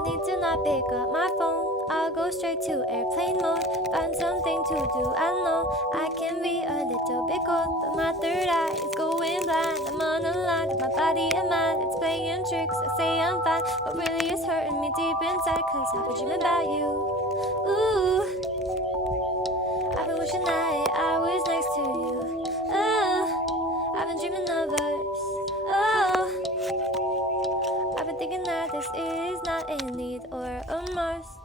I need to not pick up my phone. I'll go straight to airplane mode. Find something to do. I know I can be a little bit cold, but my third eye is going blind. I'm on a line with my body and mind. It's playing tricks. I say I'm fine, but really it's hurting me deep inside. Cause I've been dreaming about you. Ooh, I've been wishing that I was next to you. Oh, I've been dreaming of us. Oh, I've been thinking that this is not a need or a must.